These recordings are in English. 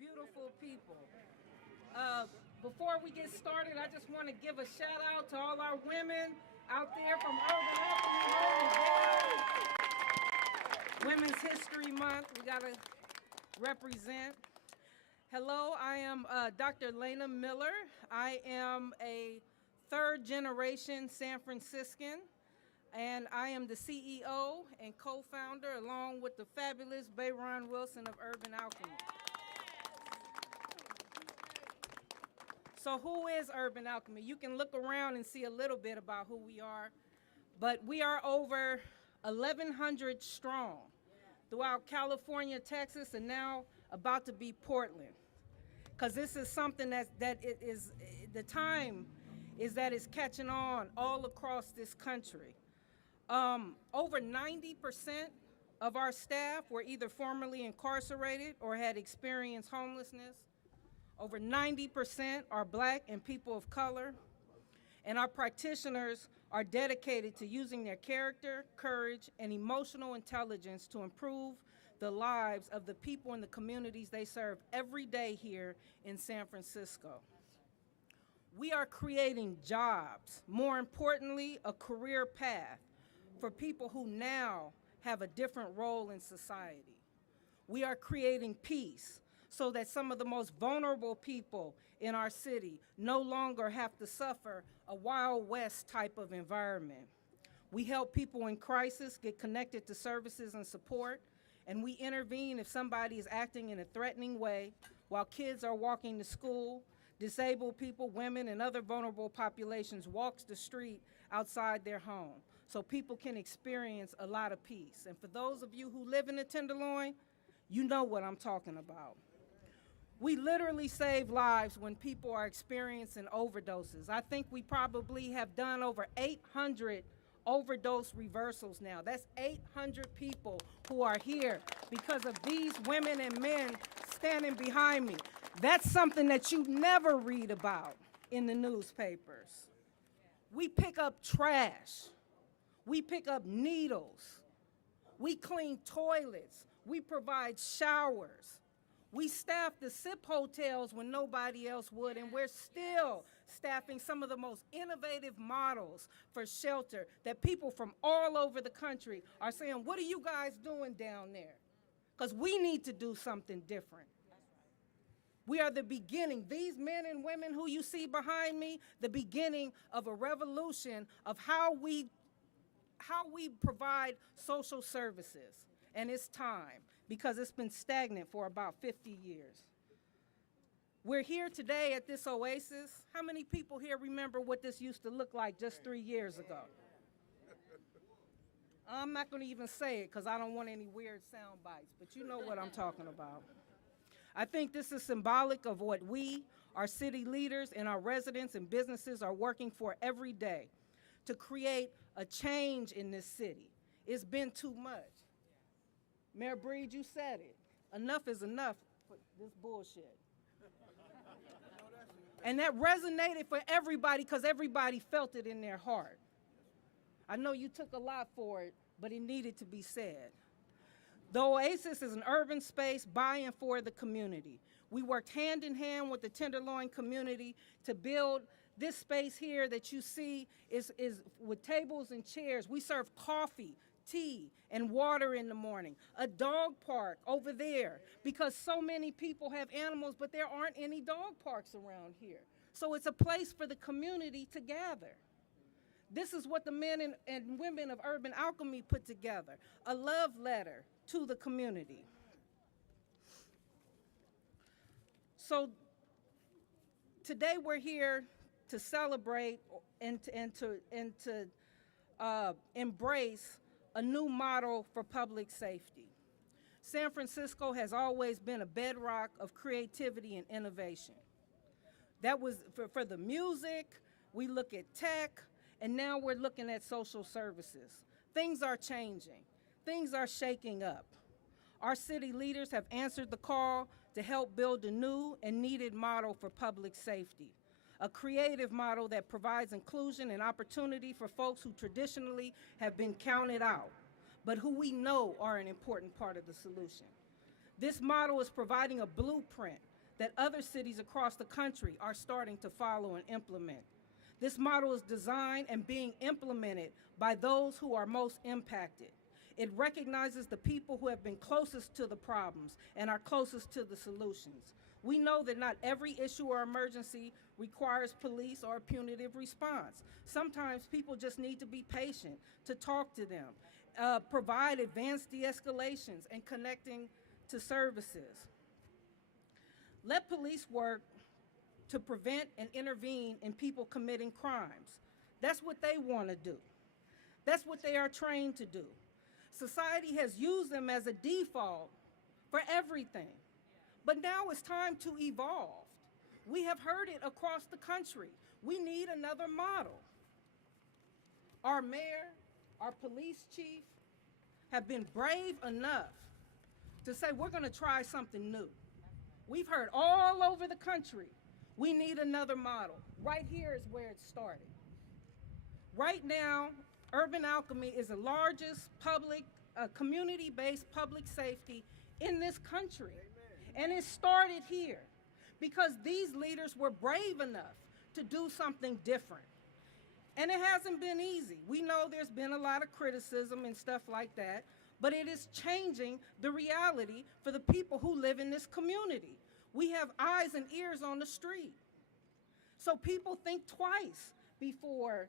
Beautiful people. Before we get started, I just want to give a shout out to all our women out there from Urban Alchemy. Women's History Month. We got to represent. Hello, I am Dr. Lena Miller. I am a third generation San Franciscan, and I am the CEO and co-founder along with the fabulous Bayron Wilson of Urban Alchemy. So who is Urban Alchemy? You can look around and see a little bit about who we are, but we are over 1,100 strong throughout California, Texas, and now about to be Portland. Because this is something the time is that it's catching on all across this country. Over 90% of our staff were either formerly incarcerated or had experienced homelessness. Over 90% are Black and people of color, and our practitioners are dedicated to using their character, courage, and emotional intelligence to improve the lives of the people in the communities they serve every day here in San Francisco. We are creating jobs, more importantly, a career path for people who now have a different role in society. We are creating peace, so that some of the most vulnerable people in our city no longer have to suffer a Wild West type of environment. We help people in crisis get connected to services and support, and we intervene if somebody is acting in a threatening way while kids are walking to school, disabled people, women, and other vulnerable populations walks the street outside their home, so people can experience a lot of peace. And for those of you who live in the Tenderloin, you know what I'm talking about. We literally save lives when people are experiencing overdoses. I think we probably have done over 800 overdose reversals now. That's 800 people who are here because of these women and men standing behind me. That's something that you never read about in the newspapers. We pick up trash. We pick up needles. We clean toilets. We provide showers. We staff the SIP hotels when nobody else would, and we're still staffing some of the most innovative models for shelter that people from all over the country are saying, what are you guys doing down there? Because we need to do something different. We are the beginning, these men and women who you see behind me, the beginning of a revolution of how we provide social services. And it's time, because it's been stagnant for about 50 years. We're here today at this oasis. How many people here remember what this used to look like just 3 years ago? I'm not going to even say it because I don't want any weird sound bites, but you know what I'm talking about. I think this is symbolic of what we, our city leaders, and our residents and businesses are working for every day to create a change in this city. It's been too much. Mayor Breed, you said it. Enough is enough for this bullshit. And that resonated for everybody because everybody felt it in their heart. I know you took a lot for it, but it needed to be said. The Oasis is an urban space by and for the community. We worked hand in hand with the Tenderloin community to build this space here that you see is with tables and chairs. We serve coffee, tea, and water in the morning. A dog park over there, because so many people have animals, but there aren't any dog parks around here. So it's a place for the community to gather. This is what the men and women of Urban Alchemy put together, a love letter to the community. So today we're here to celebrate and to embrace a new model for public safety. San Francisco has always been a bedrock of creativity and innovation. That was for the music, we look at tech, and now we're looking at social services. Things are changing. Things are shaking up. Our city leaders have answered the call to help build a new and needed model for public safety, a creative model that provides inclusion and opportunity for folks who traditionally have been counted out, but who we know are an important part of the solution. This model is providing a blueprint that other cities across the country are starting to follow and implement. This model is designed and being implemented by those who are most impacted. It recognizes the people who have been closest to the problems and are closest to the solutions. We know that not every issue or emergency requires police or a punitive response. Sometimes people just need to be patient, to talk to them, provide advanced de-escalations and connecting to services. Let police work to prevent and intervene in people committing crimes. That's what they want to do. That's what they are trained to do. Society has used them as a default for everything. But now it's time to evolve. We have heard it across the country. We need another model. Our mayor, our police chief have been brave enough to say we're going to try something new. We've heard all over the country, we need another model. Right here is where it started. Right now, Urban Alchemy is the largest public, community-based public safety in this country. And it started here because these leaders were brave enough to do something different. And it hasn't been easy. We know there's been a lot of criticism and stuff like that, but it is changing the reality for the people who live in this community. We have eyes and ears on the street. So people think twice before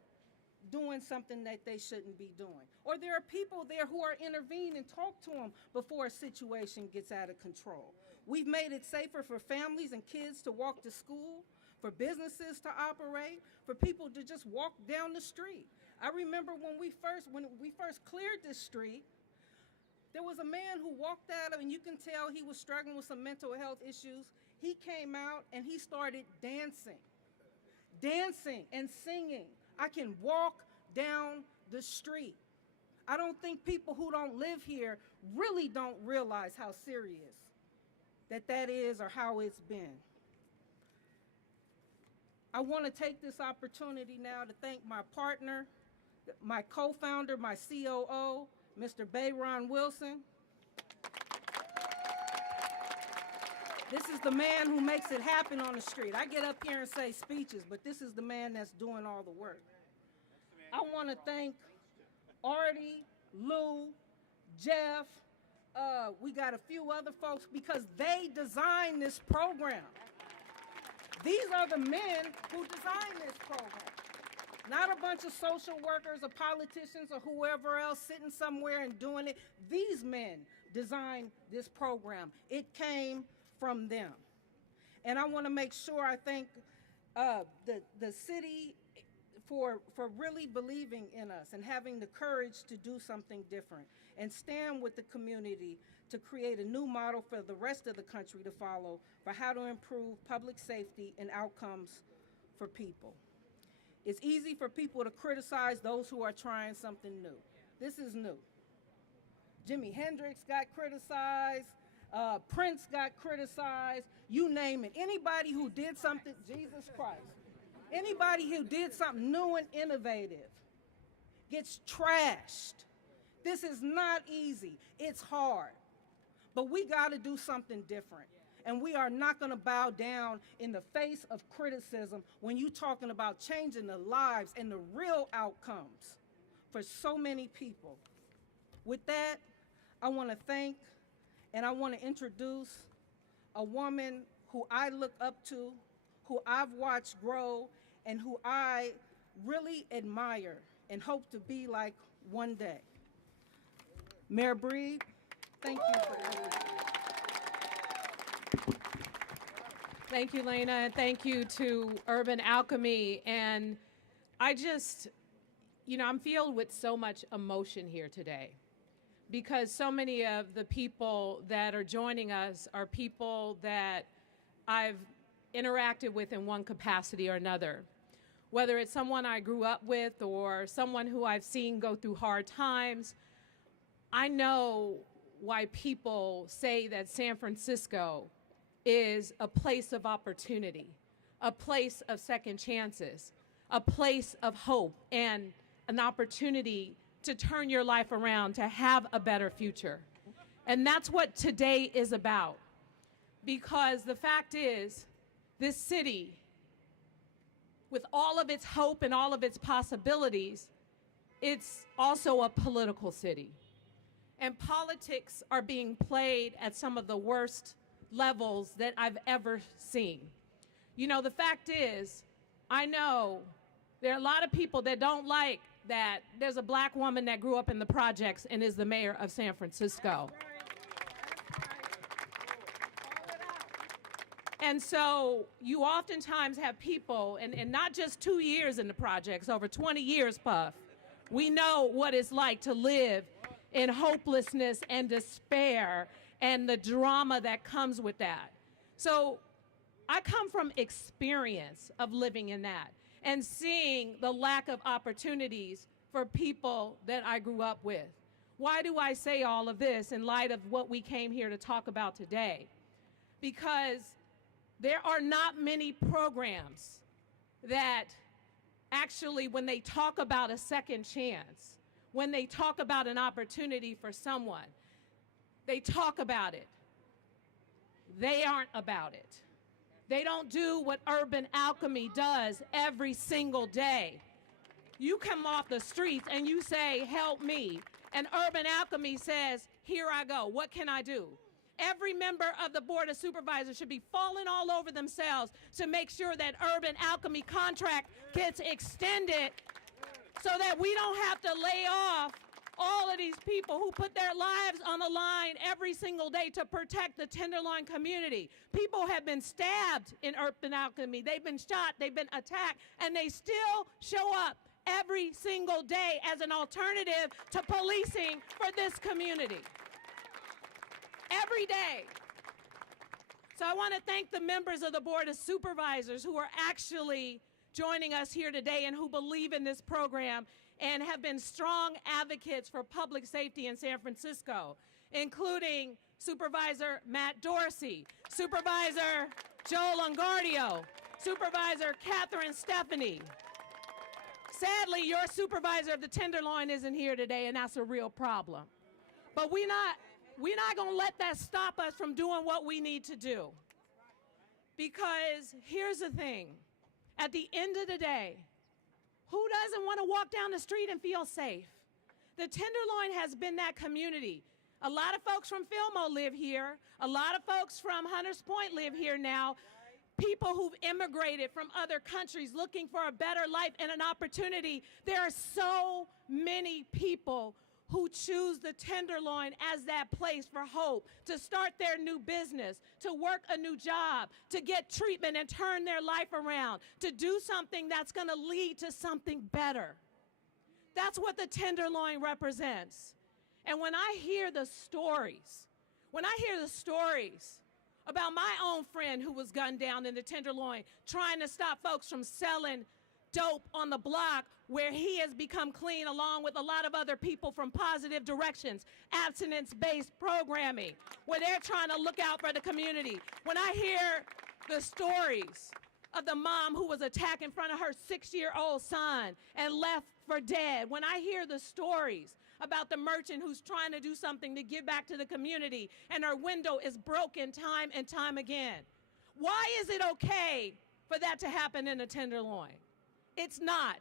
doing something that they shouldn't be doing. Or there are people there who are intervening and talk to them before a situation gets out of control. We've made it safer for families and kids to walk to school, for businesses to operate, for people to just walk down the street. I remember when we first cleared this street, there was a man who walked out, and you can tell he was struggling with some mental health issues. He came out and he started dancing and singing. I can walk down the street. I don't think people who don't live here really don't realize how serious that is or how it's been. I want to take this opportunity now to thank my partner, my co-founder, my COO, Mr. Bayron Wilson. This is the man who makes it happen on the street. I get up here and say speeches, but this is the man that's doing all the work. I want to thank Artie, Lou, Jeff, we got a few other folks because they designed this program. These are the men who designed this program. Not a bunch of social workers or politicians or whoever else sitting somewhere and doing it. These men designed this program. It came from them. And I want to make sure I thank the city for really believing in us and having the courage to do something different and stand with the community to create a new model for the rest of the country to follow for how to improve public safety and outcomes for people. It's easy for people to criticize those who are trying something new. This is new. Jimi Hendrix got criticized, Prince got criticized, you name it. Anybody who did something, Jesus Christ, anybody who did something new and innovative gets trashed. This is not easy. It's hard. But we got to do something different. And we are not going to bow down in the face of criticism when you're talking about changing the lives and the real outcomes for so many people. With that, I want to thank and I want to introduce a woman who I look up to, who I've watched grow, and who I really admire and hope to be like one day. Mayor Breed, thank you for everything. Thank you, Lena, and thank you to Urban Alchemy. And I just, I'm filled with so much emotion here today because so many of the people that are joining us are people that I've interacted with in one capacity or another. Whether it's someone I grew up with or someone who I've seen go through hard times, I know why people say that San Francisco is a place of opportunity, a place of second chances, a place of hope, and an opportunity to turn your life around, to have a better future. And that's what today is about. Because the fact is, this city, with all of its hope and all of its possibilities, it's also a political city. And politics are being played at some of the worst levels that I've ever seen. The fact is, I know there are a lot of people that don't like that there's a black woman that grew up in the projects and is the mayor of San Francisco. And so you oftentimes have people, and not just 2 years in the projects, over 20 years, Puff. We know what it's like to live in hopelessness and despair and the drama that comes with that. So I come from experience of living in that and seeing the lack of opportunities for people that I grew up with. Why do I say all of this in light of what we came here to talk about today? Because there are not many programs that actually, when they talk about a second chance, when they talk about an opportunity for someone, they talk about it. They aren't about it. They don't do what Urban Alchemy does every single day. You come off the streets and you say, help me. And Urban Alchemy says, here I go. What can I do? Every member of the Board of Supervisors should be falling all over themselves to make sure that Urban Alchemy contract gets extended so that we don't have to lay off all of these people who put their lives on the line every single day to protect the Tenderloin community. People have been stabbed in Urban Alchemy. They've been shot, they've been attacked, and they still show up every single day as an alternative to policing for this community. Every day. So I want to thank the members of the Board of Supervisors who are actually joining us here today and who believe in this program and have been strong advocates for public safety in San Francisco, including Supervisor Matt Dorsey, Supervisor Joe Longardio, Supervisor Catherine Stephanie. Sadly, your supervisor of the Tenderloin isn't here today, and that's a real problem. But we're not going to let that stop us from doing what we need to do. Because here's the thing. At the end of the day, who doesn't want to walk down the street and feel safe? The Tenderloin has been that community. A lot of folks from Fillmore live here. A lot of folks from Hunters Point live here now. People who've immigrated from other countries looking for a better life and an opportunity. There are so many people who choose the Tenderloin as that place for hope, to start their new business, to work a new job, to get treatment and turn their life around, to do something that's going to lead to something better. That's what the Tenderloin represents. And when I hear the stories about my own friend who was gunned down in the Tenderloin, trying to stop folks from selling dope on the block where he has become clean along with a lot of other people from Positive Directions, abstinence-based programming, where they're trying to look out for the community. When I hear the stories of the mom who was attacked in front of her 6-year-old son and left for dead, when I hear the stories about the merchant who's trying to do something to give back to the community, and her window is broken time and time again. Why is it okay for that to happen in a Tenderloin? It's not.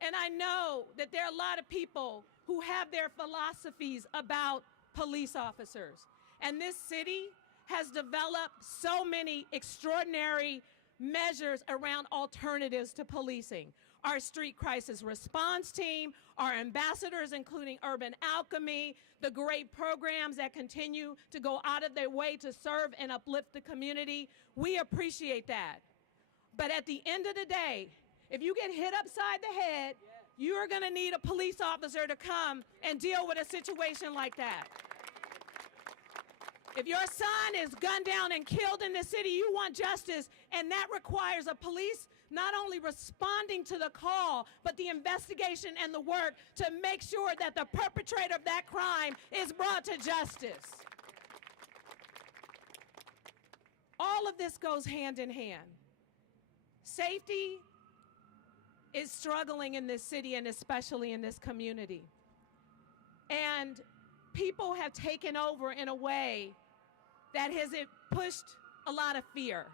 And I know that there are a lot of people who have their philosophies about police officers. And this city has developed so many extraordinary measures around alternatives to policing. Our street crisis response team, our ambassadors, including Urban Alchemy, the great programs that continue to go out of their way to serve and uplift the community. We appreciate that. But at the end of the day, if you get hit upside the head, you are going to need a police officer to come and deal with a situation like that. If your son is gunned down and killed in the city, you want justice, and that requires a police not only responding to the call, but the investigation and the work to make sure that the perpetrator of that crime is brought to justice. All of this goes hand in hand. Safety is struggling in this city and especially in this community. And people have taken over in a way that has pushed a lot of fear.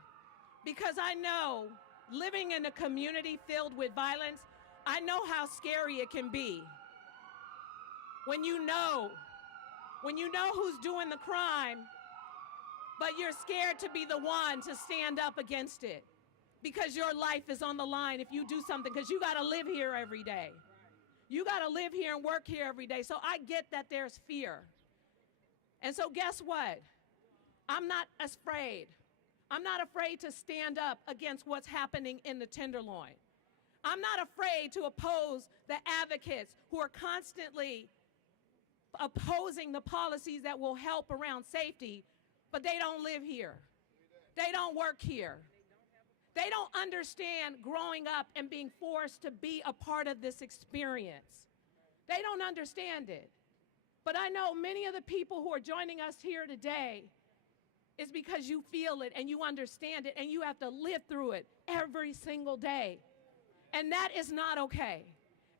Because I know, living in a community filled with violence, I know how scary it can be. When you know who's doing the crime, but you're scared to be the one to stand up against it. Because your life is on the line if you do something, because you gotta live here every day. You gotta live here and work here every day. So I get that there's fear. And so guess what? I'm not afraid. I'm not afraid to stand up against what's happening in the Tenderloin. I'm not afraid to oppose the advocates who are constantly opposing the policies that will help around safety, but they don't live here. They don't work here. They don't understand growing up and being forced to be a part of this experience. They don't understand it. But I know many of the people who are joining us here today is because you feel it and you understand it and you have to live through it every single day. And that is not okay.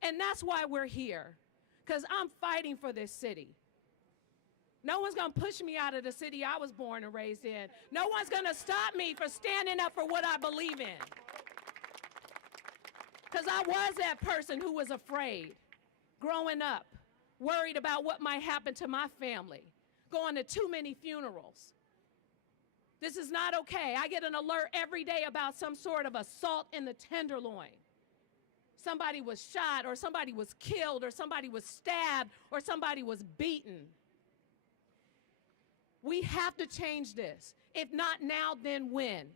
And that's why we're here, because I'm fighting for this city. No one's going to push me out of the city I was born and raised in. No one's going to stop me from standing up for what I believe in. Because I was that person who was afraid growing up, worried about what might happen to my family, going to too many funerals. This is not okay. I get an alert every day about some sort of assault in the Tenderloin. Somebody was shot, or somebody was killed, or somebody was stabbed, or somebody was beaten. We have to change this. If not now, then when?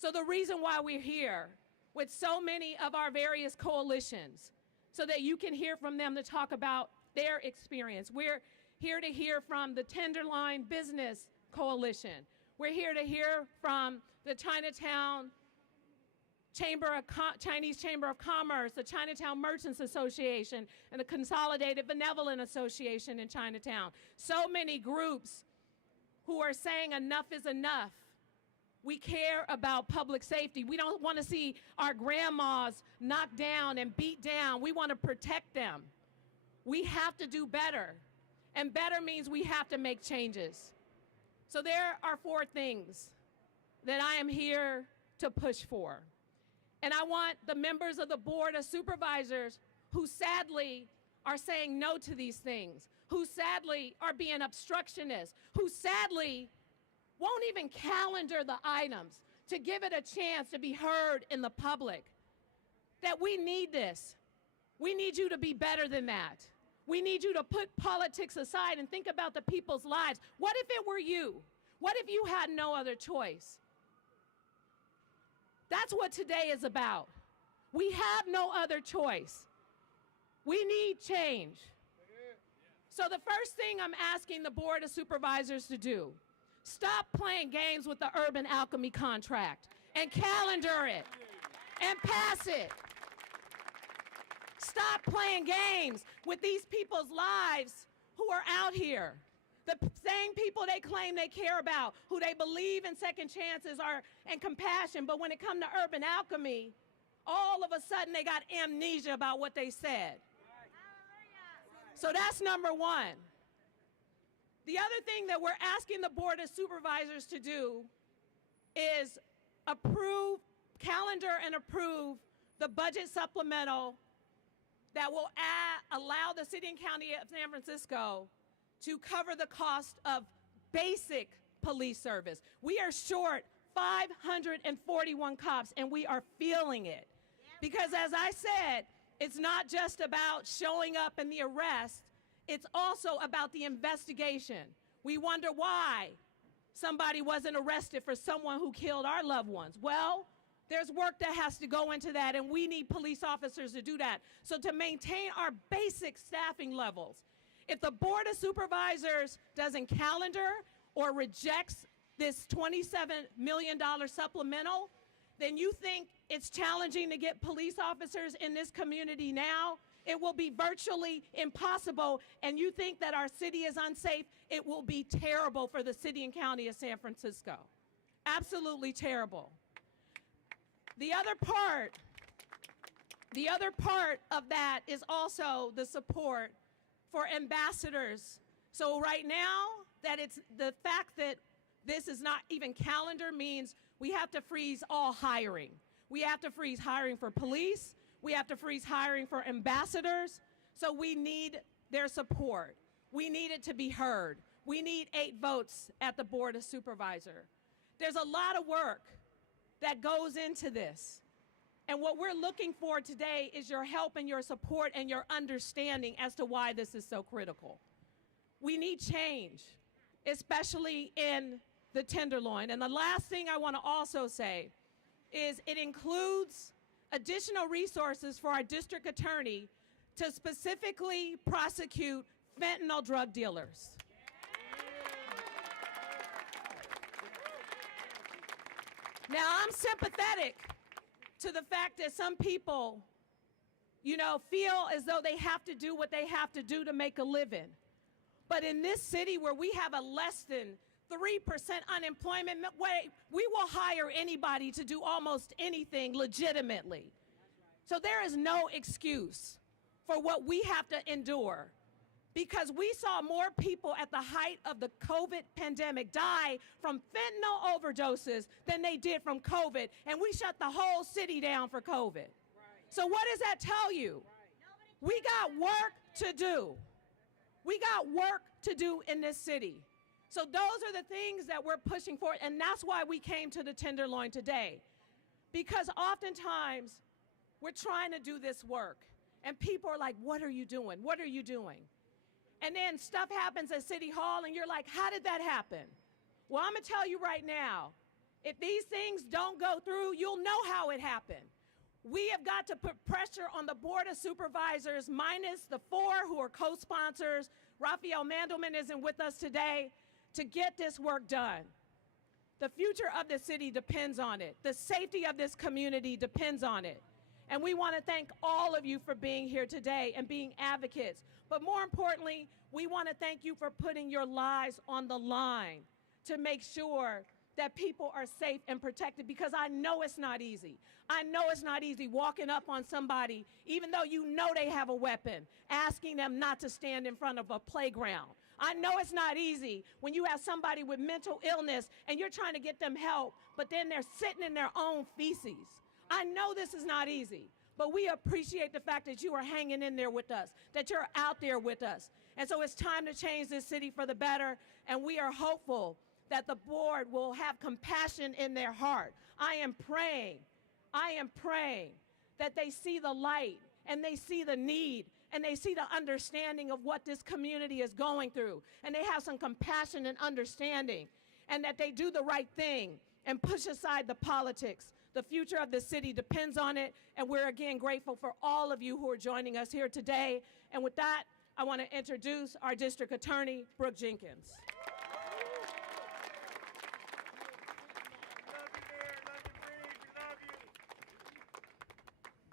So the reason why we're here with so many of our various coalitions, so that you can hear from them to talk about their experience. We're here to hear from the Tenderloin Business Coalition. We're here to hear from the Chinatown Chinese Chamber of Commerce, the Chinatown Merchants Association, and the Consolidated Benevolent Association in Chinatown. So many groups who are saying enough is enough. We care about public safety. We don't want to see our grandmas knocked down and beat down. We want to protect them. We have to do better. And better means we have to make changes. So there are 4 things that I am here to push for. And I want the members of the Board of Supervisors who sadly are saying no to these things, who sadly are being obstructionists, who sadly won't even calendar the items to give it a chance to be heard in the public, that we need this. We need you to be better than that. We need you to put politics aside and think about the people's lives. What if it were you? What if you had no other choice? That's what today is about. We have no other choice. We need change. So the first thing I'm asking the Board of Supervisors to do, stop playing games with the Urban Alchemy contract and calendar it and pass it. Stop playing games with these people's lives who are out here. The same people they claim they care about, who they believe in second chances and compassion, but when it comes to Urban Alchemy, all of a sudden they got amnesia about what they said. So that's number one. The other thing that we're asking the Board of Supervisors to do is calendar and approve the budget supplemental that will allow the city and county of San Francisco to cover the cost of basic police service. We are short 541 cops, and we are feeling it. Because as I said, it's not just about showing up and the arrest, it's also about the investigation. We wonder why somebody wasn't arrested for someone who killed our loved ones. Well, there's work that has to go into that, and we need police officers to do that. So to maintain our basic staffing levels, if the Board of Supervisors doesn't calendar or rejects this $27 million supplemental, then you think it's challenging to get police officers in this community now? It will be virtually impossible, and you think that our city is unsafe? It will be terrible for the city and county of San Francisco. Absolutely terrible. The other part of that is also the support for ambassadors. So right now, that it's the fact that this is not even calendar means we have to freeze all hiring. We have to freeze hiring for police. We have to freeze hiring for ambassadors. So we need their support. We need it to be heard. We need 8 votes at the Board of Supervisors. There's a lot of work that goes into this. And what we're looking for today is your help and your support and your understanding as to why this is so critical. We need change, especially in the Tenderloin. And the last thing I want to also say is it includes additional resources for our district attorney to specifically prosecute fentanyl drug dealers. Now, I'm sympathetic to the fact that some people, feel as though they have to do what they have to do to make a living. But in this city where we have a less than 3% unemployment rate, we will hire anybody to do almost anything legitimately. So there is no excuse for what we have to endure, because we saw more people at the height of the COVID pandemic die from fentanyl overdoses than they did from COVID, and we shut the whole city down for COVID. Right. So what does that tell you? Right. We got work to do. We got work to do in this city. So those are the things that we're pushing for, and that's why we came to the Tenderloin today. Because oftentimes, we're trying to do this work, and people are like, what are you doing? What are you doing? And then stuff happens at City Hall, and you're like, how did that happen? Well, I'm going to tell you right now, if these things don't go through, you'll know how it happened. We have got to put pressure on the Board of Supervisors, minus the 4 who are co-sponsors. Raphael Mandelman isn't with us today, to get this work done. The future of the city depends on it. The safety of this community depends on it. And we want to thank all of you for being here today and being advocates. But more importantly, we want to thank you for putting your lives on the line to make sure that people are safe and protected, because I know it's not easy. I know it's not easy walking up on somebody, even though you know they have a weapon, asking them not to stand in front of a playground. I know it's not easy when you have somebody with mental illness and you're trying to get them help, but then they're sitting in their own feces. I know this is not easy, but we appreciate the fact that you are hanging in there with us, that you're out there with us. And so it's time to change this city for the better, and we are hopeful that the board will have compassion in their heart. I am praying that they see the light and they see the need and they see the understanding of what this community is going through, and they have some compassion and understanding, and that they do the right thing and push aside the politics. The future of the city depends on it, and we're again grateful for all of you who are joining us here today. And with that, I want to introduce our district attorney, Brooke Jenkins.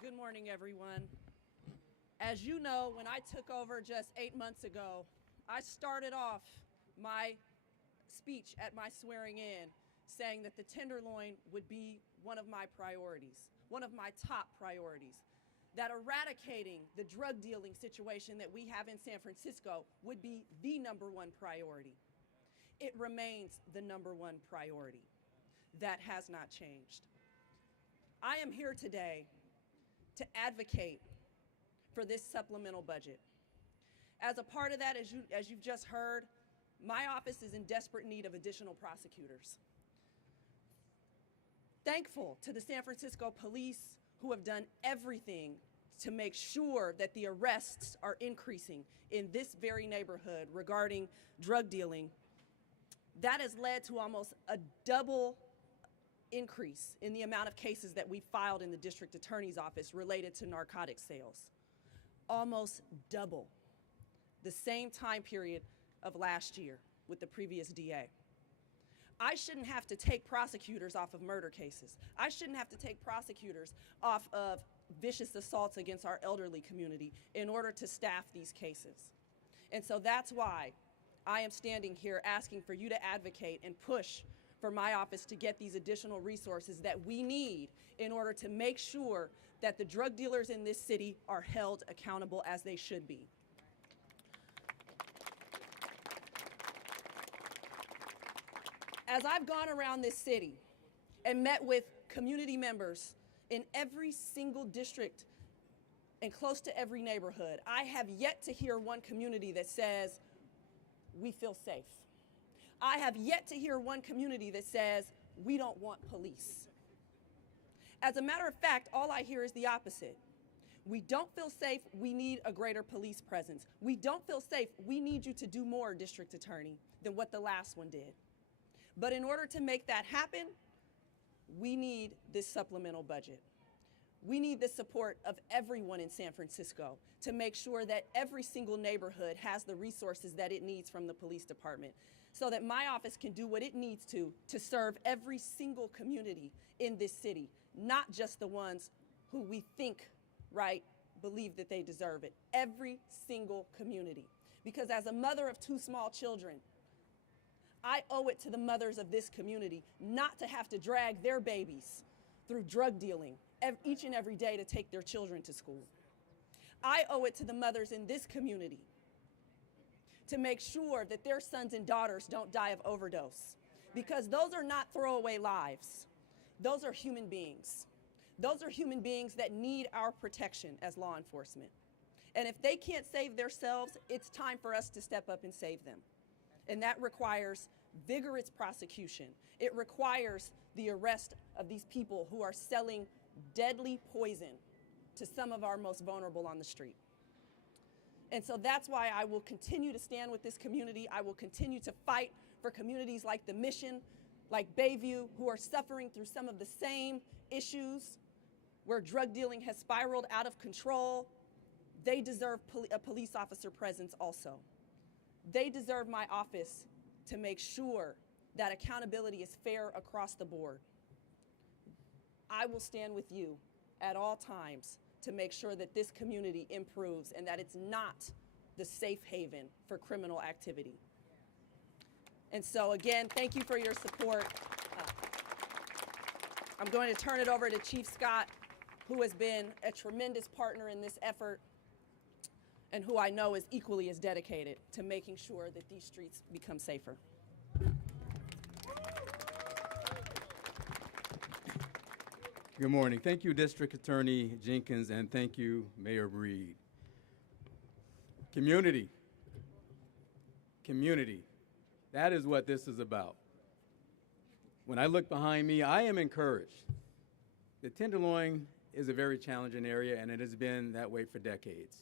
Good morning, everyone. As you know, when I took over just 8 months ago, I started off my speech at my swearing in saying that the Tenderloin would be one of my priorities, one of my top priorities. that eradicating the drug dealing situation that we have in San Francisco would be the #1 priority. It remains the #1 priority. That has not changed. I am here today to advocate for this supplemental budget. As a part of that, as you've just heard, my office is in desperate need of additional prosecutors. Thankful to the San Francisco police who have done everything to make sure that the arrests are increasing in this very neighborhood regarding drug dealing. That has led to almost a double increase in the amount of cases that we filed in the district attorney's office related to narcotic sales. Almost double the same time period of last year with the previous DA. I shouldn't have to take prosecutors off of murder cases. I shouldn't have to take prosecutors off of vicious assaults against our elderly community in order to staff these cases. And so that's why I am standing here asking for you to advocate and push for my office to get these additional resources that we need in order to make sure that the drug dealers in this city are held accountable as they should be. As I've gone around this city and met with community members in every single district and close to every neighborhood, I have yet to hear one community that says, we feel safe. I have yet to hear one community that says, we don't want police. As a matter of fact, all I hear is the opposite. We don't feel safe, we need a greater police presence. We don't feel safe, we need you to do more, District Attorney, than what the last one did. But in order to make that happen, we need this supplemental budget. We need the support of everyone in San Francisco to make sure that every single neighborhood has the resources that it needs from the police department, so that my office can do what it needs to serve every single community in this city, not just the ones who we think, right, believe that they deserve it. Every single community. Because as a mother of 2 small children, I owe it to the mothers of this community not to have to drag their babies through drug dealing each and every day to take their children to school. I owe it to the mothers in this community to make sure that their sons and daughters don't die of overdose, because those are not throwaway lives. Those are human beings. Those are human beings that need our protection as law enforcement. And if they can't save themselves, it's time for us to step up and save them. And that requires vigorous prosecution. It requires the arrest of these people who are selling deadly poison to some of our most vulnerable on the street. And so that's why I will continue to stand with this community. I will continue to fight for communities like the Mission, like Bayview, who are suffering through some of the same issues where drug dealing has spiraled out of control. They deserve a police officer presence also. They deserve my office to make sure that accountability is fair across the board. I will stand with you at all times to make sure that this community improves and that it's not the safe haven for criminal activity. And so again, thank you for your support. I'm going to turn it over to Chief Scott, who has been a tremendous partner in this effort and who I know is equally as dedicated to making sure that these streets become safer. Good morning. Thank you, District Attorney Jenkins, and thank you, Mayor Breed. Community. Community. That is what this is about. When I look behind me, I am encouraged. The Tenderloin is a very challenging area, and it has been that way for decades.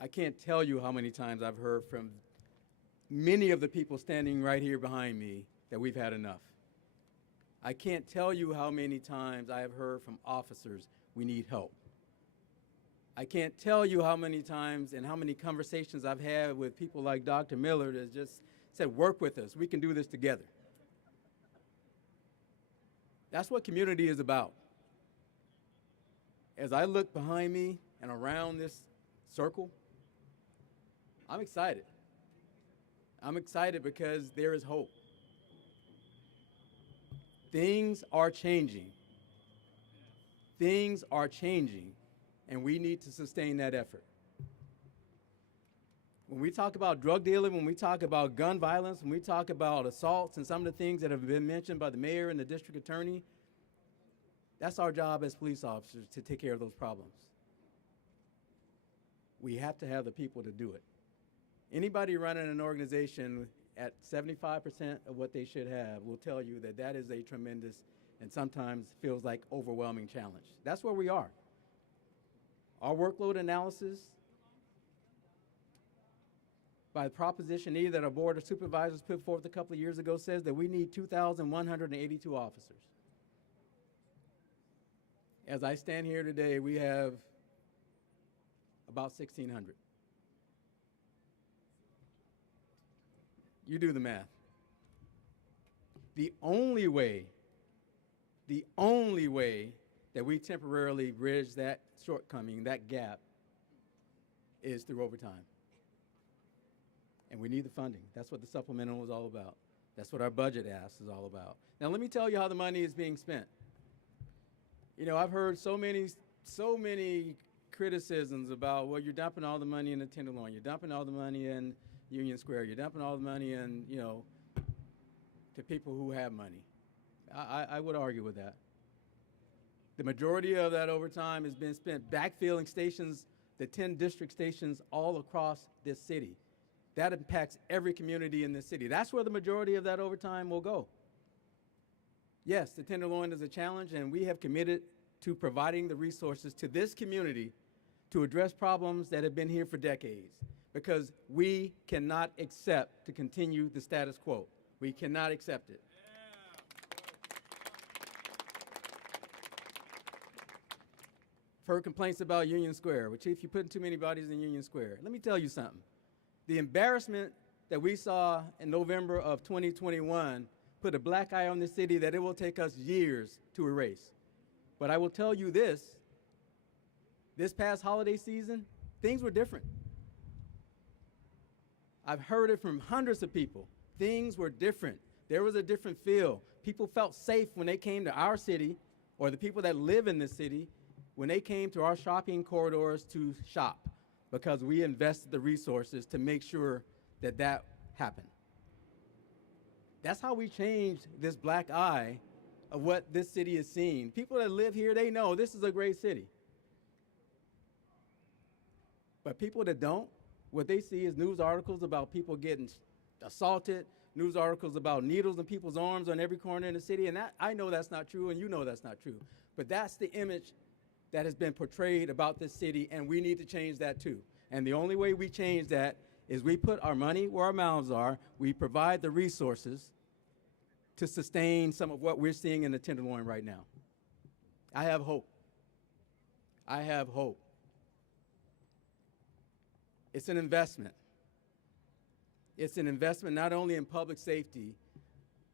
I can't tell you how many times I've heard from many of the people standing right here behind me that we've had enough. I can't tell you how many times I have heard from officers, we need help. I can't tell you how many times and how many conversations I've had with people like Dr. Miller that just said, work with us, we can do this together. That's what community is about. As I look behind me and around this circle, I'm excited. I'm excited because there is hope. Things are changing. Things are changing, and we need to sustain that effort. When we talk about drug dealing, when we talk about gun violence, when we talk about assaults and some of the things that have been mentioned by the mayor and the district attorney, that's our job as police officers, to take care of those problems. We have to have the people to do it. Anybody running an organization at 75% of what they should have will tell you that that is a tremendous and sometimes feels like overwhelming challenge. That's where we are. Our workload analysis by the Proposition E that our Board of Supervisors put forth a couple of years ago says that we need 2,182 officers. As I stand here today, we have about 1,600. You do the math. The only way that we temporarily bridge that shortcoming, that gap, is through overtime. And we need the funding. That's what the supplemental is all about. That's what our budget ask is all about. Now let me tell you how the money is being spent. You know, I've heard so many criticisms about, well, you're dumping all the money in the Tenderloin, you're dumping all the money in Union Square, you're dumping all the money in, you know, to people who have money. I would argue with that. The majority of that overtime has been spent backfilling stations, the 10 district stations all across this city. That impacts every community in this city. That's where the majority of that overtime will go. Yes, the Tenderloin is a challenge, and we have committed to providing the resources to this community to address problems that have been here for decades, because we cannot accept to continue the status quo. We cannot accept it. I've heard complaints about Union Square. Well, Chief, you're putting too many bodies in Union Square. Let me tell you something. The embarrassment that we saw in November of 2021 put a black eye on this city that it will take us years to erase. But I will tell you this past holiday season, things were different. I've heard it from hundreds of people. Things were different. There was a different feel. People felt safe when they came to our city, or the people that live in this city, when they came to our shopping corridors to shop, because we invested the resources to make sure that that happened. That's how we changed this black eye of what this city is seeing. People that live here, they know this is a great city. But people that don't, what they see is news articles about people getting assaulted, news articles about needles in people's arms on every corner in the city, and that, I know that's not true, and you know that's not true. But that's the image that has been portrayed about this city, and we need to change that too. And the only way we change that is we put our money where our mouths are, we provide the resources to sustain some of what we're seeing in the Tenderloin right now. I have hope. I have hope. It's an investment. It's an investment not only in public safety,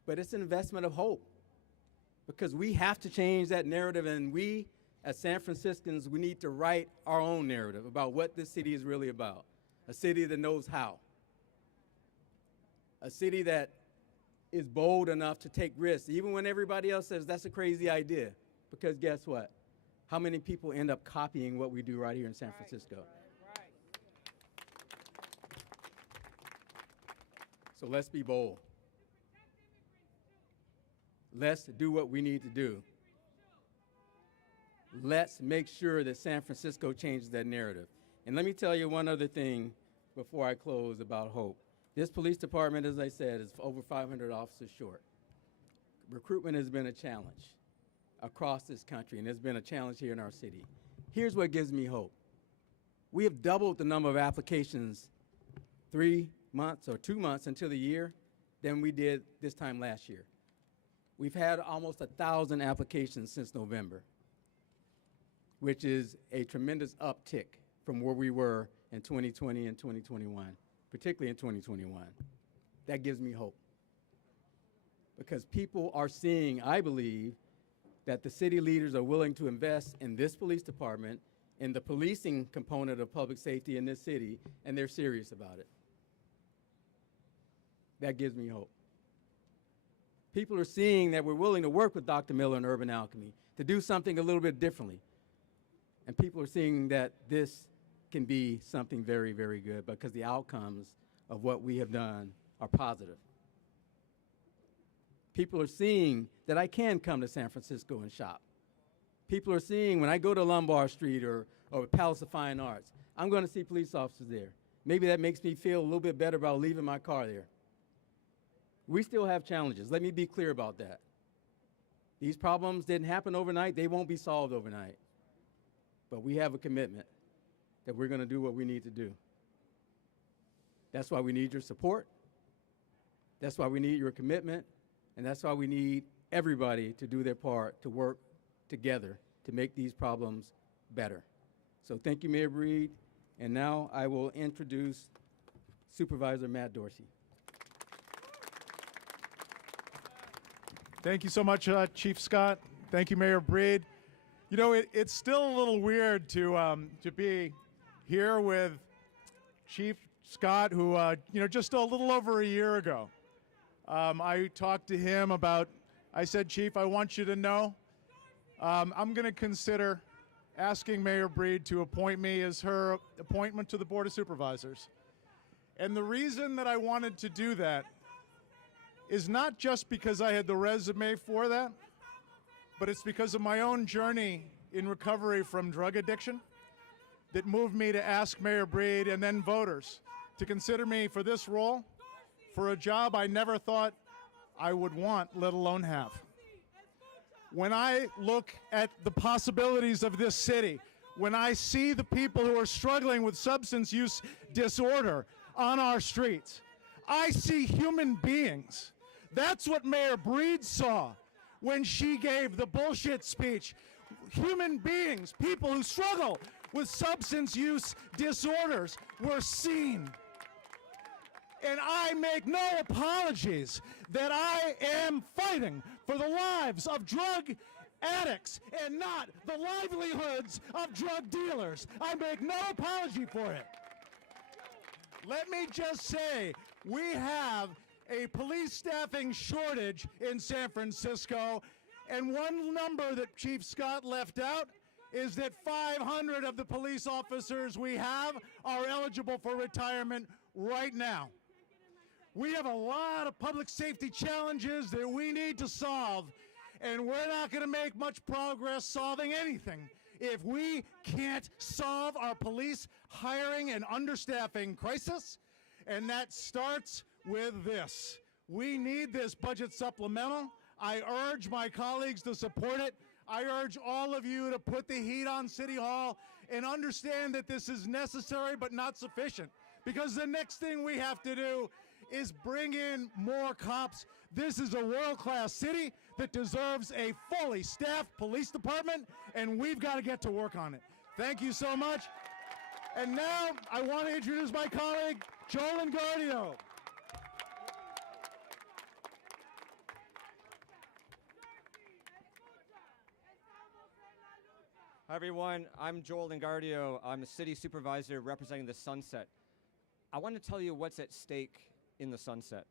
but it's an investment of hope, because we have to change that narrative, and we, as San Franciscans, we need to write our own narrative about what this city is really about. A city that knows how. A city that is bold enough to take risks, even when everybody else says that's a crazy idea. Because guess what? How many people end up copying what we do right here in San Francisco? Right. So let's be bold. Let's do what we need to do. Let's make sure that San Francisco changes that narrative. And let me tell you one other thing before I close about hope. This police department, as I said, is over 500 officers short. Recruitment has been a challenge across this country, and it's been a challenge here in our city. Here's what gives me hope. We have doubled the number of applications 3 months or 2 months into the year than we did this time last year. We've had almost 1,000 applications since November, which is a tremendous uptick from where we were in 2020 and 2021, particularly in 2021. That gives me hope, because people are seeing, I believe, that the city leaders are willing to invest in this police department, in the policing component of public safety in this city, and they're serious about it. That gives me hope. People are seeing that we're willing to work with Dr. Miller and Urban Alchemy to do something a little bit differently. And people are seeing that this can be something very, very good because the outcomes of what we have done are positive. People are seeing that I can come to San Francisco and shop. People are seeing when I go to Lombard Street or Palace of Fine Arts, I'm going to see police officers there. Maybe that makes me feel a little bit better about leaving my car there. We still have challenges. Let me be clear about that. These problems didn't happen overnight. They won't be solved overnight. But we have a commitment that we're going to do what we need to do. That's why we need your support. That's why we need your commitment. And that's why we need everybody to do their part to work together to make these problems better. So thank you, Mayor Breed. And now I will introduce Supervisor Matt Dorsey. Thank you so much, Chief Scott. Thank you, Mayor Breed. You know, it's still a little weird to be here with Chief Scott, who, just a little over a year ago, I talked to him about, I said, Chief, I want you to know, I'm going to consider asking Mayor Breed to appoint me as her appointment to the Board of Supervisors. And the reason that I wanted to do that is not just because I had the resume for that, but it's because of my own journey in recovery from drug addiction that moved me to ask Mayor Breed and then voters to consider me for this role, for a job I never thought I would want, let alone have. When I look at the possibilities of this city, when I see the people who are struggling with substance use disorder on our streets, I see human beings. That's what Mayor Breed saw when she gave the bullshit speech. Human beings, people who struggle with substance use disorders, were seen. And I make no apologies that I am fighting for the lives of drug addicts and not the livelihoods of drug dealers. I make no apology for it. Let me just say, we have a police staffing shortage in San Francisco, and one number that Chief Scott left out is that 500 of the police officers we have are eligible for retirement right now. We have a lot of public safety challenges that we need to solve, and we're not going to make much progress solving anything if we can't solve our police hiring and understaffing crisis, and that starts with this. We need this budget supplemental. I urge my colleagues to support it. I urge all of you to put the heat on City Hall and understand that this is necessary but not sufficient, because the next thing we have to do is bring in more cops. This is a world-class city that deserves a fully staffed police department, and we've got to get to work on it. Thank you so much. And now I want to introduce my colleague, Joel Engardio. Hi everyone, I'm Joel Engardio. I'm a city supervisor representing the Sunset. I want to tell you what's at stake in the Sunset.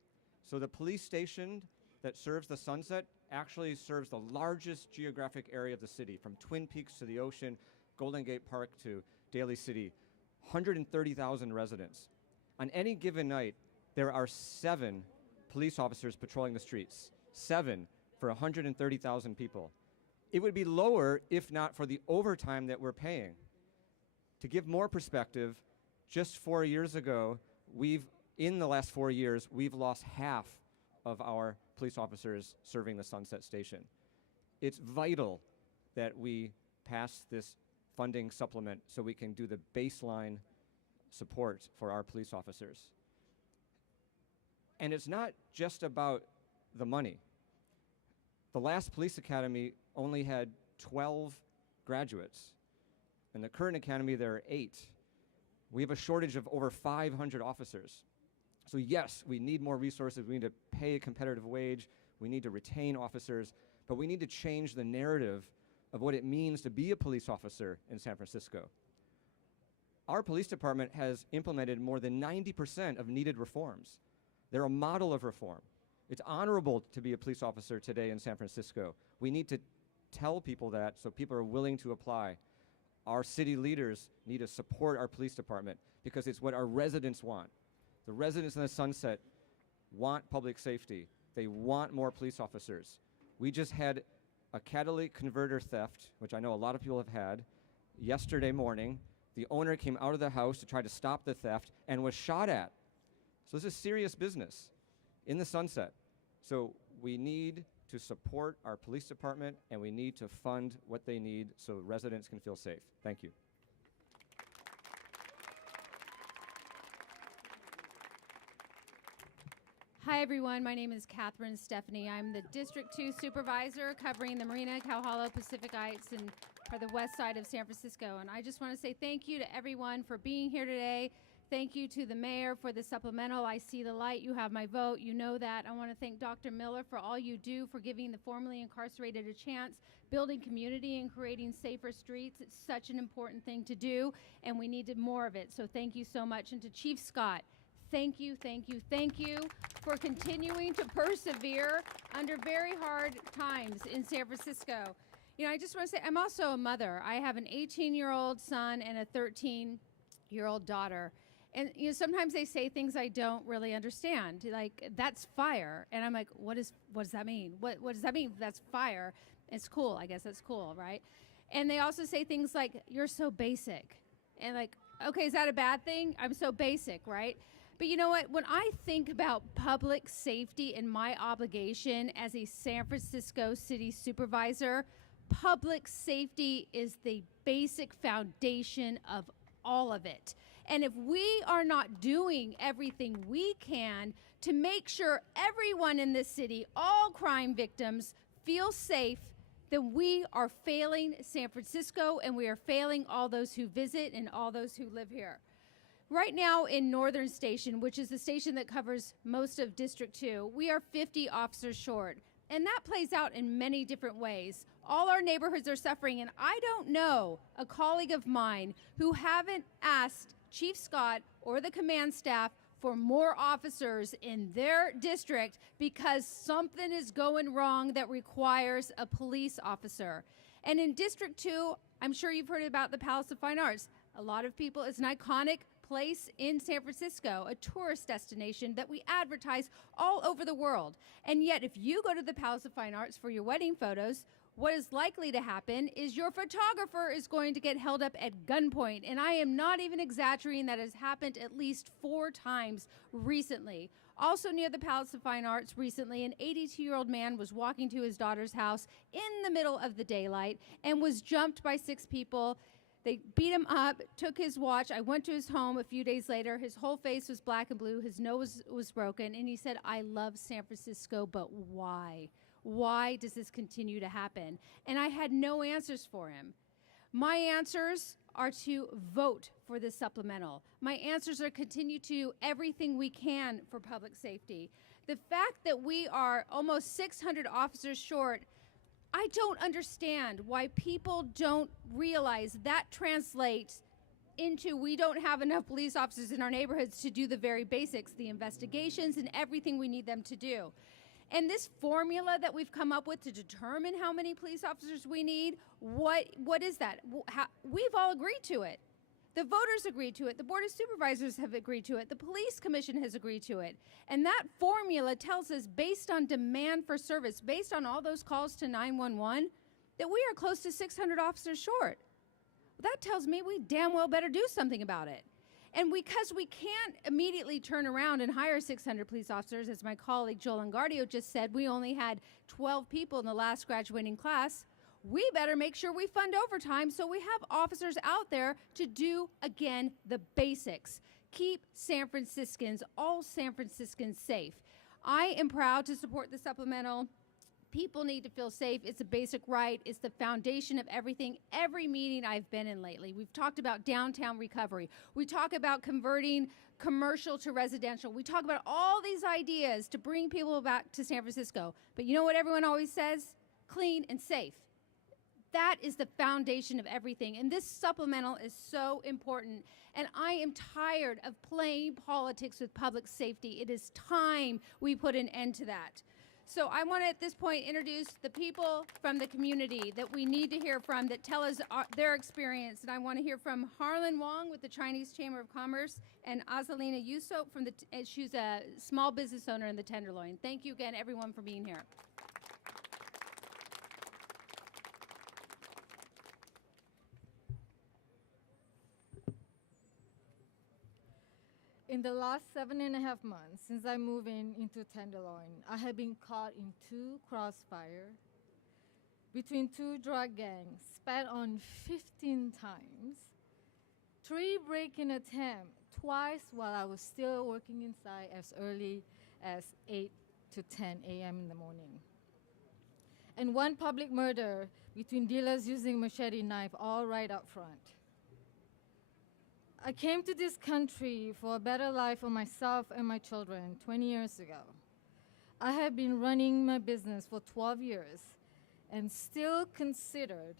So the police station that serves the Sunset actually serves the largest geographic area of the city, from Twin Peaks to the ocean, Golden Gate Park to Daly City, 130,000 residents. On any given night, there are 7 police officers patrolling the streets, 7 for 130,000 people. It would be lower if not for the overtime that we're paying. To give more perspective, just 4 years ago, in the last 4 years, we've lost half of our police officers serving the Sunset Station. It's vital that we pass this funding supplement so we can do the baseline support for our police officers. And it's not just about the money. The last police academy only had 12 graduates. In the current academy, there are 8. We have a shortage of over 500 officers. So yes, we need more resources. We need to pay a competitive wage. We need to retain officers. But we need to change the narrative of what it means to be a police officer in San Francisco. Our police department has implemented more than 90% of needed reforms. They're a model of reform. It's honorable to be a police officer today in San Francisco. We need to tell people that so people are willing to apply. Our city leaders need to support our police department because it's what our residents want. The residents in the Sunset want public safety. They want more police officers. We just had a catalytic converter theft, which I know a lot of people have had, yesterday morning. The owner came out of the house to try to stop the theft and was shot at. So this is serious business in the Sunset. So we need to support our police department, and we need to fund what they need so residents can feel safe. Thank you. Hi, everyone. My name is Catherine Stephanie. I'm the District 2 Supervisor covering the Marina, Cow Hollow, Pacific Heights, and for the west side of San Francisco. And I just want to say thank you to everyone for being here today. Thank you to the mayor for the supplemental. I see the light. You have my vote. You know that. I want to thank Dr. Miller for all you do for giving the formerly incarcerated a chance, building community and creating safer streets. It's such an important thing to do, and we needed more of it. So thank you so much. And to Chief Scott, thank you, thank you, thank you for continuing to persevere under very hard times in San Francisco. You know, I just want to say I'm also a mother. I have an 18-year-old son and a 13-year-old daughter. And you know, sometimes they say things I don't really understand, like that's fire, and I'm like, what does that mean? What does that mean? That's fire. It's cool. I guess that's cool, right? And they also say things like, you're so basic, and like, okay, is that a bad thing? I'm so basic, right? But you know what? When I think about public safety and my obligation as a San Francisco city supervisor, public safety is the basic foundation of all of it. And if we are not doing everything we can to make sure everyone in this city, all crime victims, feel safe, then we are failing San Francisco, and we are failing all those who visit and all those who live here. Right now in Northern Station, which is the station that covers most of District 2, we are 50 officers short. And that plays out in many different ways. All our neighborhoods are suffering, and I don't know a colleague of mine who haven't asked Chief Scott or the command staff for more officers in their district because something is going wrong that requires a police officer. And in District 2, I'm sure you've heard about the Palace of Fine Arts. A lot of people, it's an iconic place in San Francisco, a tourist destination that we advertise all over the world. And yet, if you go to the Palace of Fine Arts for your wedding photos, what is likely to happen is your photographer is going to get held up at gunpoint. And I am not even exaggerating. That has happened at least 4 times recently. Also near the Palace of Fine Arts recently, an 82-year-old man was walking to his daughter's house in the middle of the daylight and was jumped by 6 people. They beat him up, took his watch. I went to his home a few days later. His whole face was black and blue. His nose was broken. And he said, I love San Francisco, but why? Why does this continue to happen? And I had no answers for him. My answers are to vote for this supplemental. My answers are continue to do everything we can for public safety. The fact that we are almost 600 officers short, I don't understand why people don't realize that translates into we don't have enough police officers in our neighborhoods to do the very basics, the investigations and everything we need them to do. And this formula that we've come up with to determine how many police officers we need, what is that? We've all agreed to it. The voters agreed to it. The Board of Supervisors have agreed to it. The Police Commission has agreed to it. And that formula tells us, based on demand for service, based on all those calls to 911, that we are close to 600 officers short. Well, that tells me we damn well better do something about it. And because we can't immediately turn around and hire 600 police officers, as my colleague Joel Engardio just said, we only had 12 people in the last graduating class. We better make sure we fund overtime so we have officers out there to do, again, the basics. Keep San Franciscans, all San Franciscans, safe. I am proud to support the supplemental. People need to feel safe. It's a basic right. It's the foundation of everything. Every meeting I've been in lately, we've talked about downtown recovery. We talk about converting commercial to residential. We talk about all these ideas to bring people back to San Francisco. But you know what everyone always says? Clean and safe. That is the foundation of everything. And this supplemental is so important. And I am tired of playing politics with public safety. It is time we put an end to that. So I want to, at this point, introduce the people from the community that we need to hear from that tell us their experience. And I want to hear from Harlan Wong with the Chinese Chamber of Commerce and Azalina Yusop from she's a small business owner in the Tenderloin. Thank you again, everyone, for being here. In the last 7.5 months since I moved into Tenderloin, I have been caught in 2 crossfire between 2 drug gangs, spat on 15 times, 3 break-in attempts, twice while I was still working inside as early as 8 to 10 a.m. in the morning, and 1 public murder between dealers using machete knife, all right up front. I came to this country for a better life for myself and my children 20 years ago. I have been running my business for 12 years and still considered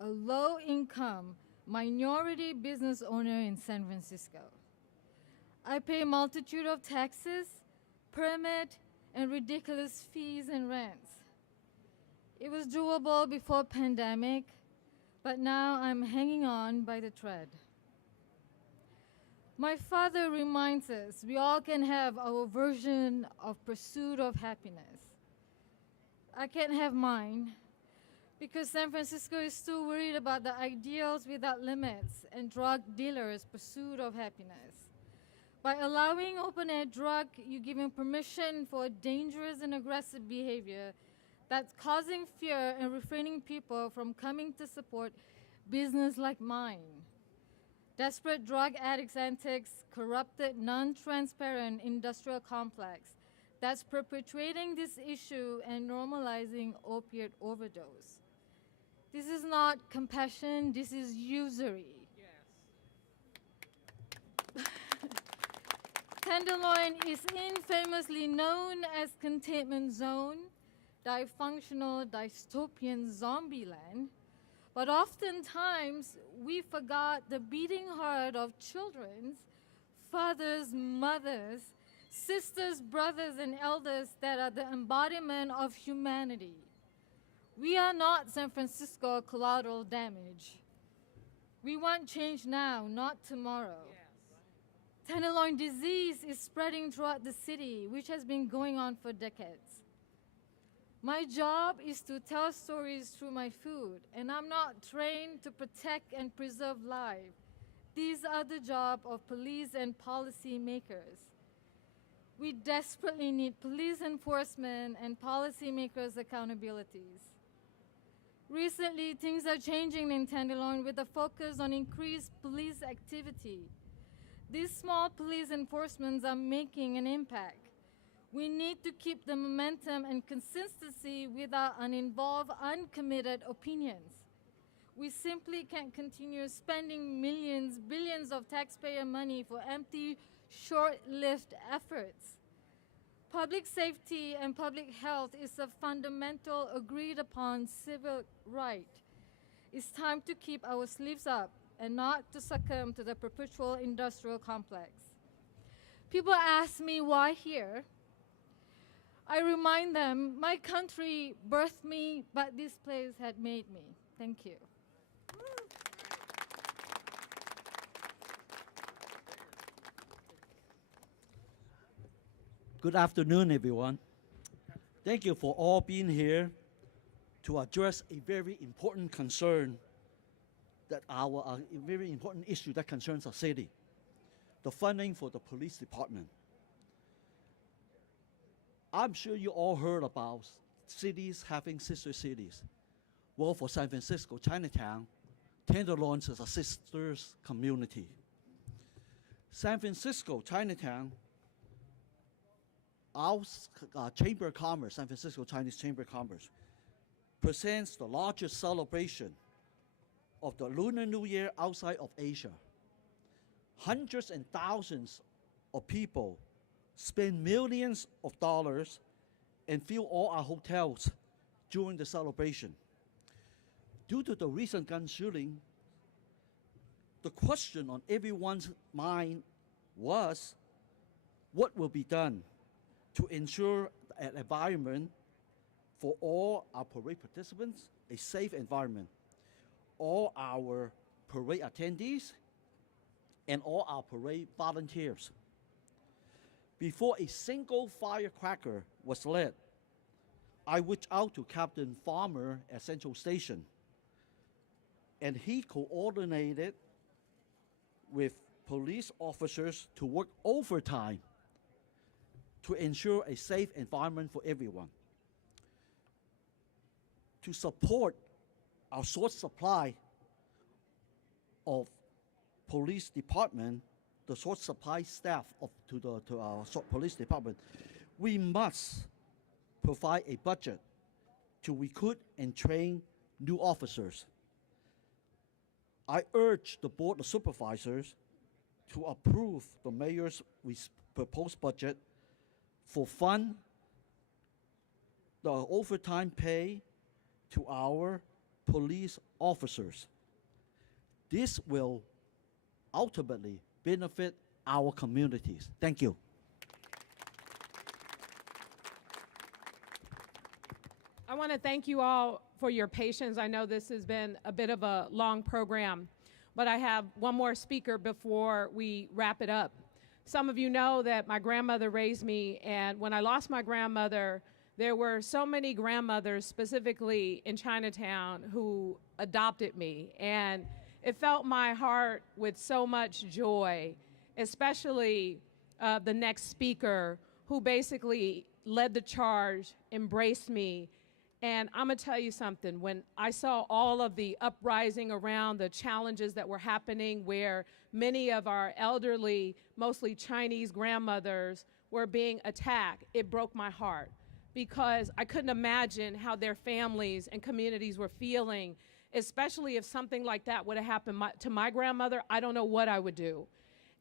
a low-income minority business owner in San Francisco. I pay a multitude of taxes, permit, and ridiculous fees and rents. It was doable before pandemic, but now I'm hanging on by the thread. My father reminds us we all can have our version of pursuit of happiness. I can't have mine because San Francisco is still worried about the ideals without limits and drug dealers' pursuit of happiness. By allowing open-air drug, you're giving permission for dangerous and aggressive behavior that's causing fear and refraining people from coming to support business like mine. Desperate drug addicts' antics, corrupted, non-transparent industrial complex that's perpetuating this issue and normalizing opiate overdose. This is not compassion, this is usury. Yes. Tenderloin is infamously known as containment zone, dysfunctional dystopian zombie land. But oftentimes, we forgot the beating heart of children, fathers, mothers, sisters, brothers, and elders that are the embodiment of humanity. We are not San Francisco collateral damage. We want change now, not tomorrow. Yes. Tenderloin disease is spreading throughout the city, which has been going on for decades. My job is to tell stories through my food, and I'm not trained to protect and preserve life. These are the job of police and policy makers. We desperately need police enforcement and policymakers' accountabilities. Recently, things are changing in Tenderloin with a focus on increased police activity. These small police enforcements are making an impact. We need to keep the momentum and consistency with our uninvolved, uncommitted opinions. We simply can't continue spending millions, billions of taxpayer money for empty, short-lived efforts. Public safety and public health is a fundamental, agreed-upon civil right. It's time to keep our sleeves up and not to succumb to the perpetual industrial complex. People ask me why here. I remind them, my country birthed me, but this place had made me. Thank you. Good afternoon, everyone. Thank you for all being here to address a very important concern that a very important issue that concerns our city, the funding for the police department. I'm sure you all heard about cities having sister cities. Well, for San Francisco, Chinatown, Tenderloin is a sister's community. San Francisco, Chinatown, our Chamber of Commerce, San Francisco Chinese Chamber of Commerce, presents the largest celebration of the Lunar New Year outside of Asia. Hundreds and thousands of people spend millions of dollars and fill all our hotels during the celebration. Due to the recent gun shooting, the question on everyone's mind was what will be done to ensure an environment for all our parade participants, a safe environment, all our parade attendees, and all our parade volunteers. Before a single firecracker was lit, I reached out to Captain Farmer at Central Station, and he coordinated with police officers to work overtime to ensure a safe environment for everyone. To support our short supply of police department, the short supply staff to our police department, we must provide a budget to recruit and train new officers. I urge the Board of Supervisors to approve the mayor's proposed budget for fund the overtime pay to our police officers. This will ultimately benefit our communities. Thank you. I want to thank you all for your patience. I know this has been a bit of a long program, but I have one more speaker before we wrap it up. Some of you know that my grandmother raised me, and when I lost my grandmother, there were so many grandmothers, specifically in Chinatown, who adopted me, and it felt my heart with so much joy, especially the next speaker, who basically led the charge, embraced me. And I'm gonna tell you something, when I saw all of the uprising around the challenges that were happening, where many of our elderly, mostly Chinese grandmothers were being attacked, it broke my heart, because I couldn't imagine how their families and communities were feeling, especially if something like that would have happened to my grandmother. I don't know what I would do.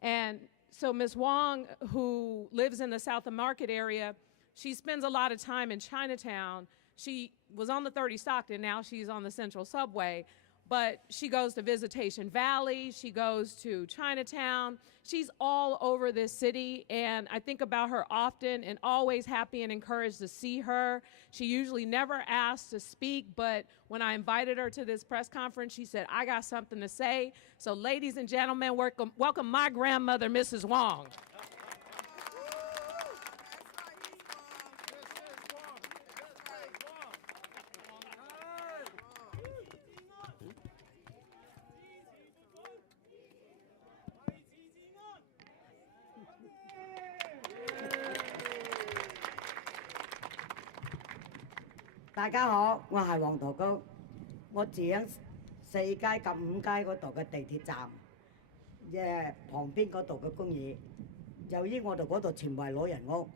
And so Ms. Wong, who lives in the South of Market area, she spends a lot of time in Chinatown. She was on the 30 Stockton, now she's on the Central Subway, but she goes to Visitation Valley, she goes to Chinatown, she's all over this city, and I think about her often and always happy and encouraged to see her. She usually never asks to speak, but when I invited her to this press conference, she said, I got something to say. So ladies and gentlemen, welcome my grandmother, Mrs. Wong.大家好，我係黃桃高，我住喺4街及5街嗰度嘅地鐵站旁邊嗰度嘅公寓。由於我哋嗰度全部係老人屋，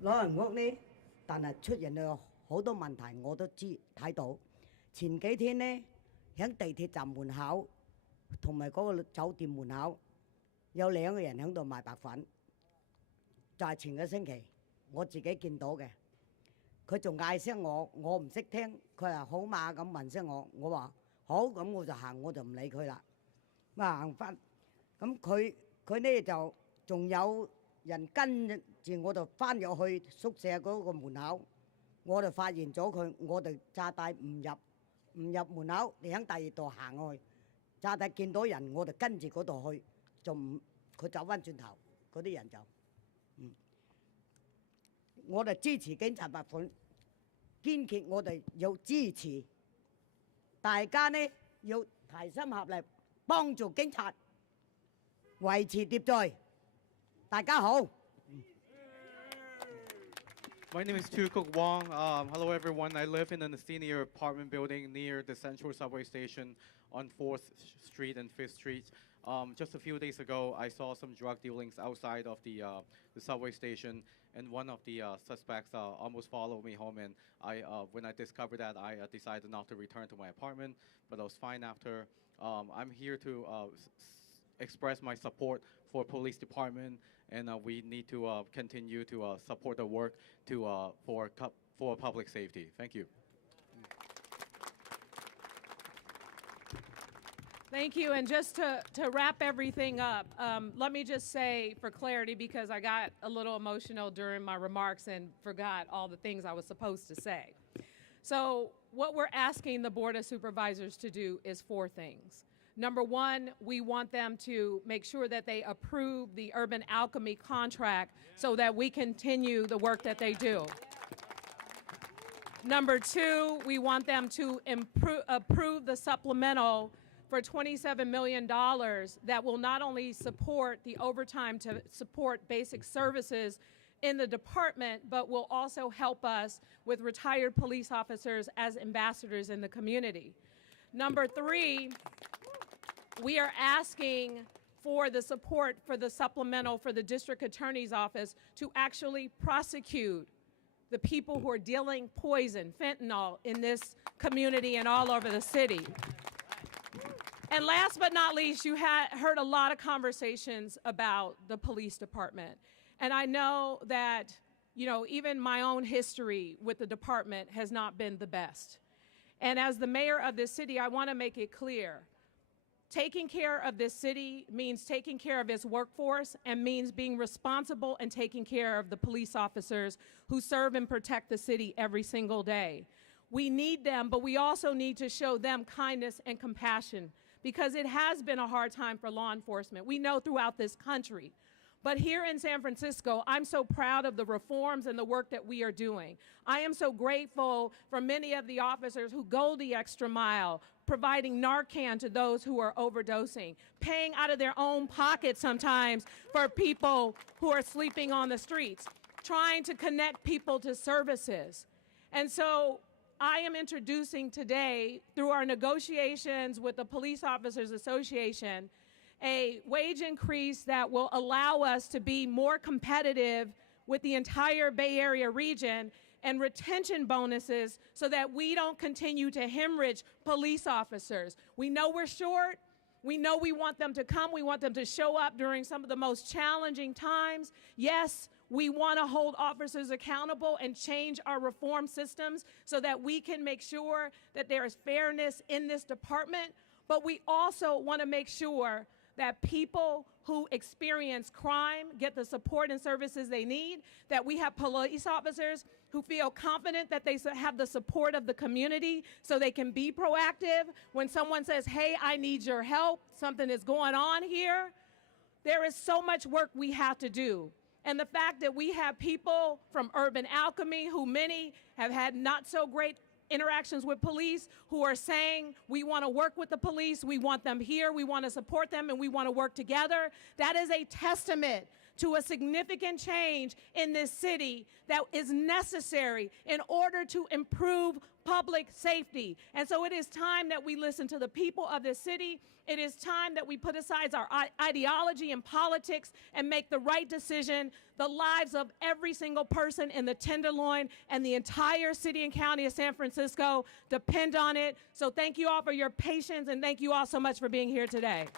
老人屋呢，但係出現咗好多問題，我都睇到。前幾天呢，喺地鐵站門口同埋嗰個酒店門口有2個人喺度賣白粉，就係前個星期我自己見到嘅。佢仲嗌聲我唔識聽，佢話好嘛咁問聲我，我話好，咁我就行，我就唔理佢啦。咁啊行翻，咁佢呢就仲有人跟住我就翻入去宿舍嗰個門口，我就發現咗佢，我就詐帶唔入門口，你喺第二度行去，詐帶見到人我就跟住嗰度去，就唔佢走翻轉頭，嗰啲人就我哋支持警察罰款，堅決我哋要支持，大家呢要齊心合力幫助警察維持秩序。大家好。My name is Tukuk Wong. Hello, everyone. I live in a senior apartment building near the Central Subway Station on 4th Street and 5th Street. Just a few days ago, I saw some drug dealings outside of the subway station, and one of the suspects almost followed me home. And when I discovered that, I decided not to return to my apartment, but I was fine after. I'm here to express my support for police department, and we need to continue to support the work for public safety. Thank you. Thank you. And just to wrap everything up, let me just say for clarity, because I got a little emotional during my remarks and forgot all the things I was supposed to say. So what we're asking the Board of Supervisors to do is 4 things. Number 1, we want them to make sure that they approve the Urban Alchemy contract so that we continue the work that they do. Number 2, we want them to approve the supplemental for $27 million that will not only support the overtime to support basic services in the department, but will also help us with retired police officers as ambassadors in the community. Number 3, we are asking for the support for the supplemental for the district attorney's office to actually prosecute the people who are dealing poison, fentanyl, in this community and all over the city. And last but not least, you heard a lot of conversations about the police department. And I know that, you know, even my own history with the department has not been the best. And as the mayor of this city, I want to make it clear, taking care of this city means taking care of its workforce and means being responsible and taking care of the police officers who serve and protect the city every single day. We need them, but we also need to show them kindness and compassion because it has been a hard time for law enforcement. We know throughout this country. But here in San Francisco, I'm so proud of the reforms and the work that we are doing. I am so grateful for many of the officers who go the extra mile, providing Narcan to those who are overdosing, paying out of their own pocket sometimes for people who are sleeping on the streets, trying to connect people to services. And so I am introducing today, through our negotiations with the Police Officers Association, a wage increase that will allow us to be more competitive with the entire Bay Area region and retention bonuses so that we don't continue to hemorrhage police officers. We know we're short. We know we want them to come. We want them to show up during some of the most challenging times. Yes, we want to hold officers accountable and change our reform systems so that we can make sure that there is fairness in this department. But we also want to make sure that people who experience crime get the support and services they need, that we have police officers who feel confident that they have the support of the community so they can be proactive. When someone says, hey, I need your help, something is going on here, there is so much work we have to do. And the fact that we have people from Urban Alchemy, who many have had not so great interactions with police, who are saying we want to work with the police, we want them here, we want to support them, and we want to work together. That is a testament to a significant change in this city that is necessary in order to improve public safety. And so it is time that we listen to the people of this city. It is time that we put aside our ideology and politics and make the right decision. The lives of every single person in the Tenderloin and the entire city and county of San Francisco depend on it. So thank you all for your patience, and thank you all so much for being here today.